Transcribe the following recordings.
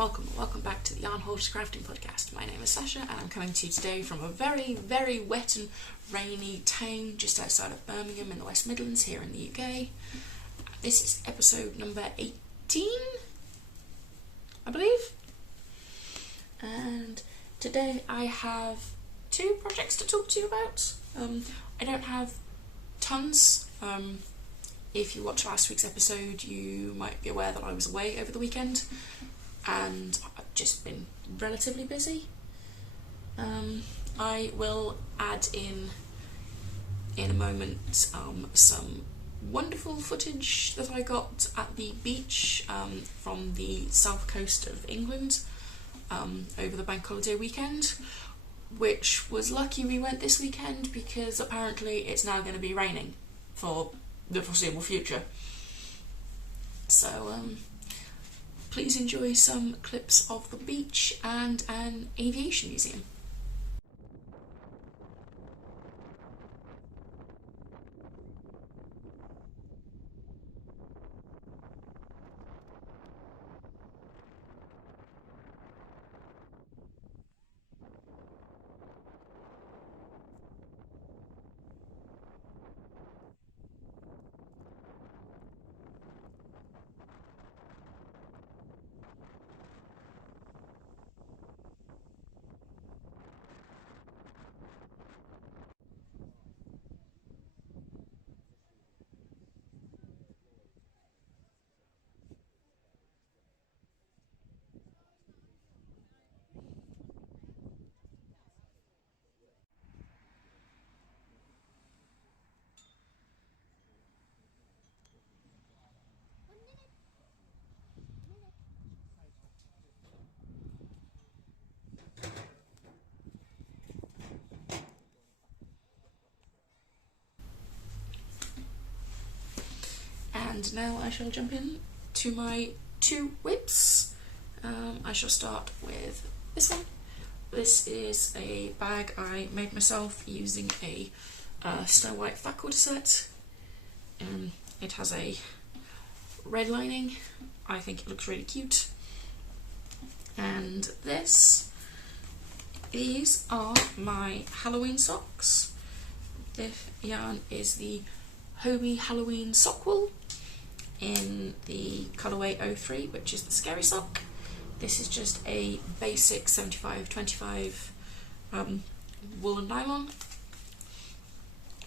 welcome back to the Hoarder Crafting podcast. My name is Sasha and I'm coming to you today from a very, very wet and rainy town just outside of Birmingham in the West Midlands here in the UK. This is episode number 18, I believe. And today I have two projects to talk to you about. I don't have tons. If you watched last week's episode, you might be aware that I was away over the weekend and I've just been relatively busy. I will add in a moment some wonderful footage that I got at the beach from the south coast of England over the bank holiday weekend, which was lucky we went this weekend because apparently it's now going to be raining for the foreseeable future. So please enjoy some clips of the beach and an aviation museum. And now I shall jump in to my two whips. I shall start with this one. This is a bag I made myself using a Snow White fat quarter set. It has a red lining. I think it looks really cute. And these are my Halloween socks. The yarn is the Hobie Halloween sock wool in the colourway 03, which is the scary sock. This is just a basic 75-25 wool and nylon,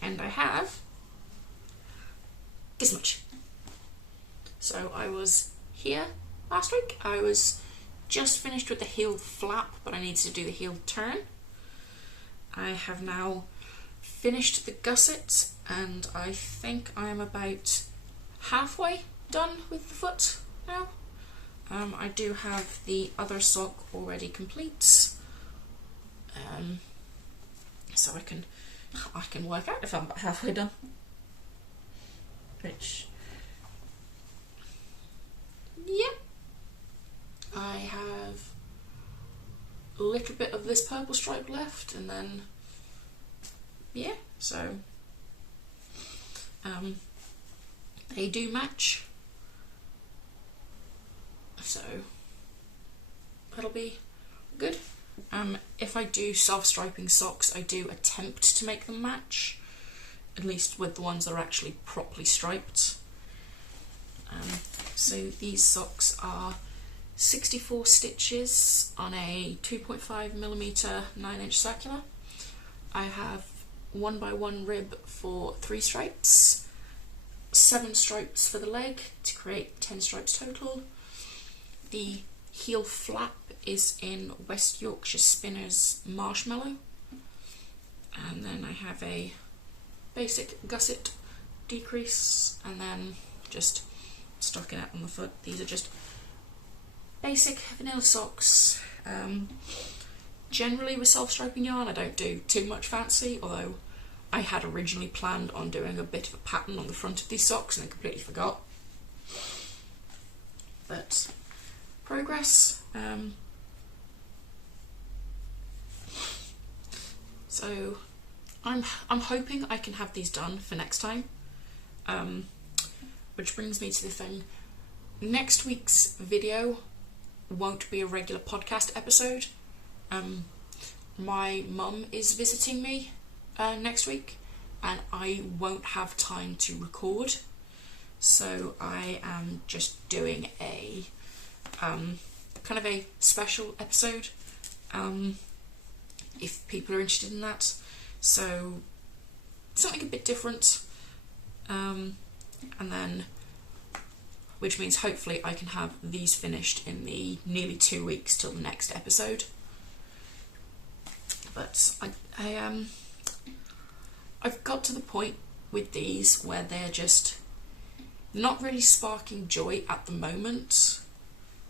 and I have this much. So I was here last week. I was just finished with the heel flap, but I needed to do the heel turn. I have now finished the gusset and I think I am about halfway done with the foot now. I do have the other sock already complete, so I can work out if I'm about halfway done. Which, yeah, I have a little bit of this purple stripe left, and then yeah, so they do match, so that'll be good. If I do self-striping socks, I do attempt to make them match, at least with the ones that are actually properly striped. So these socks are 64 stitches on a 2.5mm 9-inch circular. I have 1x1 rib for 3 stripes, 7 stripes for the leg to create 10 stripes total. The heel flap is in West Yorkshire Spinners Marshmallow, and then I have a basic gusset decrease and then just stocking it on the foot. These are just basic vanilla socks. Generally with self-striping yarn I don't do too much fancy, although I had originally planned on doing a bit of a pattern on the front of these socks and I completely forgot. But progress. So I'm hoping I can have these done for next time. Which brings me to the thing. Next week's video won't be a regular podcast episode. My mum is visiting me next week, and I won't have time to record, so I am just doing a kind of a special episode, if people are interested in that. So something a bit different, and then, which means hopefully I can have these finished in the nearly 2 weeks till the next episode. But I've got to the point with these where they're just not really sparking joy at the moment.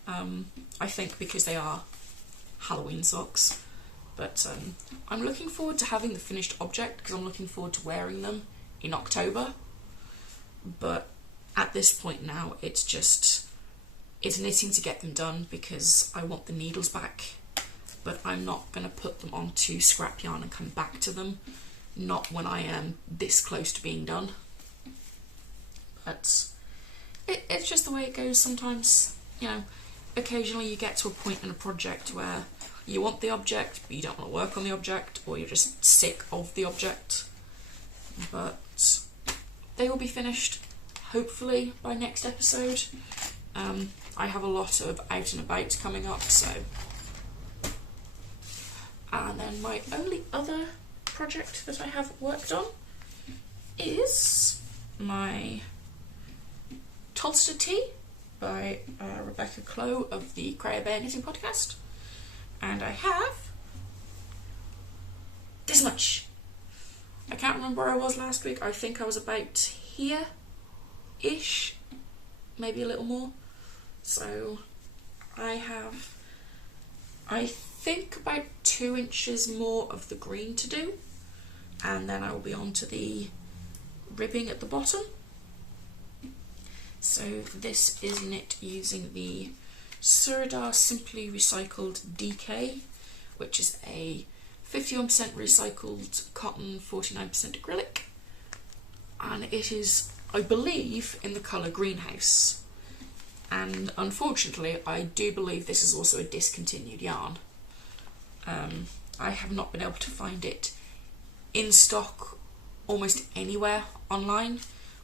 I think because they are Halloween socks, but I'm looking forward to having the finished object because I'm looking forward to wearing them in October. But at this point now, it's knitting to get them done because I want the needles back. But I'm not going to put them onto scrap yarn and come back to them, not when I am this close to being done. But it's just the way it goes sometimes. You know, occasionally you get to a point in a project where you want the object, but you don't want to work on the object, or you're just sick of the object. But they will be finished, hopefully, by next episode. I have a lot of out and about coming up, so... And then my only other project that I have worked on is my Tolster Tea by Rebecca Clow of the Cray Bear Knitting Podcast. And I have this much. I can't remember where I was last week. I think I was about here-ish, maybe a little more. So I think about 2 inches more of the green to do, and then I will be on to the ribbing at the bottom. So this is knit using the Surdar Simply Recycled DK, which is a 51% recycled cotton, 49% acrylic, and it is, I believe, in the colour Greenhouse. And unfortunately, I do believe this is also a discontinued yarn. I have not been able to find it in stock almost anywhere online.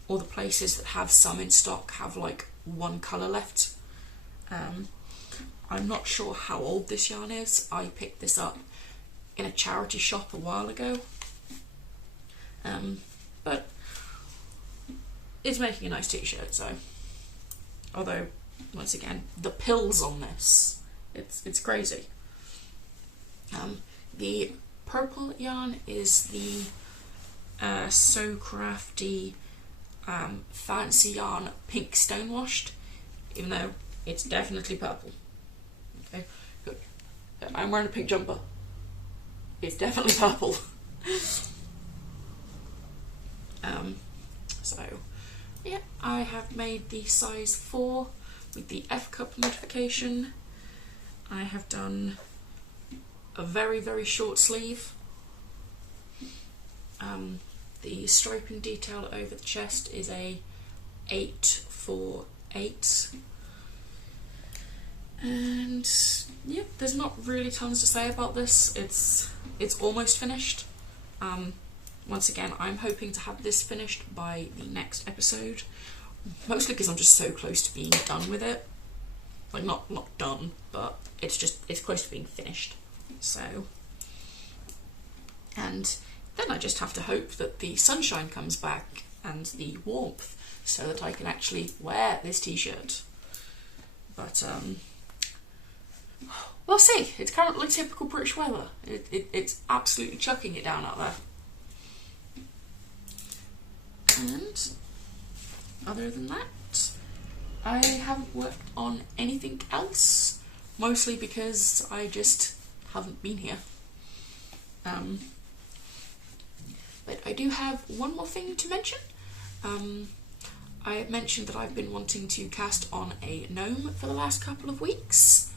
All the places that have some in stock have like one colour left. I'm not sure how old this yarn is. I picked this up in a charity shop a while ago. But it's making a nice t-shirt, so... Although, once again, the pills on this, it's crazy. The purple yarn is the So Crafty Fancy Yarn Pink Stonewashed, even though it's definitely purple. Okay, good. I'm wearing a pink jumper. It's definitely purple. So, yeah, I have made the size 4 with the F cup modification. I have done a very, very short sleeve. The striping detail over the chest is a 848. And yeah, there's not really tons to say about this. It's almost finished. Once again, I'm hoping to have this finished by the next episode, mostly because I'm just so close to being done with it. Like, not done, but it's close to being finished. So, and then I just have to hope that the sunshine comes back and the warmth so that I can actually wear this t-shirt. But we'll see. It's currently typical British weather. It's absolutely chucking it down out there. And other than that, I haven't worked on anything else, mostly because I just haven't been here. But I do have one more thing to mention. I mentioned that I've been wanting to cast on a gnome for the last couple of weeks,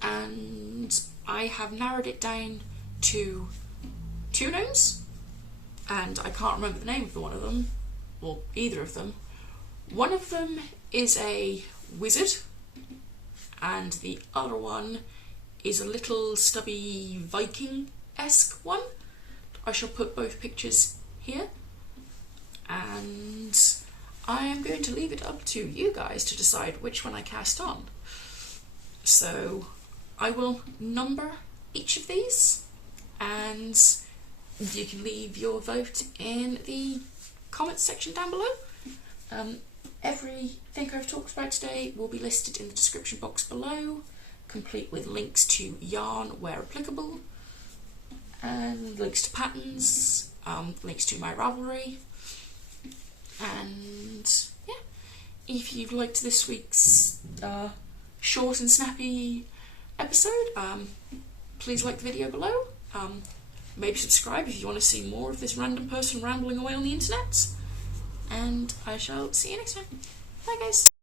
and I have narrowed it down to 2 gnomes, and I can't remember the name of one of them, or either of them. One of them is a wizard, and the other one is a little stubby Viking-esque one. I shall put both pictures here, and I am going to leave it up to you guys to decide which one I cast on. So I will number each of these, and you can leave your vote in the comments section down below. Everything I've talked about today will be listed in the description box below, complete with links to yarn where applicable, and links to patterns, links to my Ravelry, and yeah, if you've liked this week's short and snappy episode, please like the video below, maybe subscribe if you want to see more of this random person rambling away on the internet, and I shall see you next time. Bye guys!